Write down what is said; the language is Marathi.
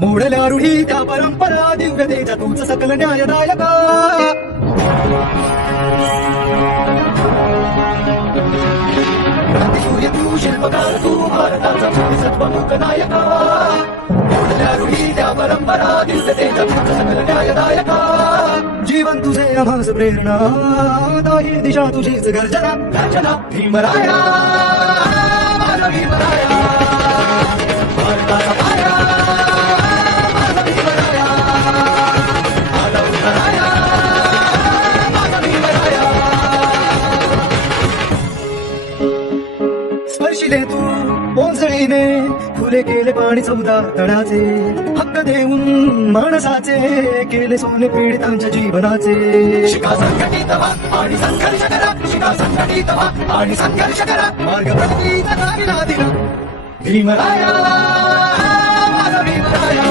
मोडल्या रूढी त्या परंपरा दिव्यतेच्या तूच सकल न्यायदायका. क्रांतिसूर्य तू शिल्पकार तू भारताचा सत्वमुख नायका. मोडल्या रूढी त्या परंपरा दिव्यतेच्या तूच सकल न्यायदायका. जीवन तुझे आभास प्रेरणा दाही दिशा तुझीच गर्जना गर्जना. भीमराया माझा भीमराया भारताचा पाया माझा भीमराया आला उतराया माझा भीमराया. स्पर्शिले तू पोंचळीने फुले केले पाणी 14 तळाचे. हक्क देऊन माणसाचे केले सोने पीडितांच्या जीवनाचे. शिका संघटित व्हा आणि संघर्ष करा. शिका संघटित व्हा आणि संघर्ष करा. मार्ग प्रगतीचा दाविला दिला. भीमराया माझा भीमराया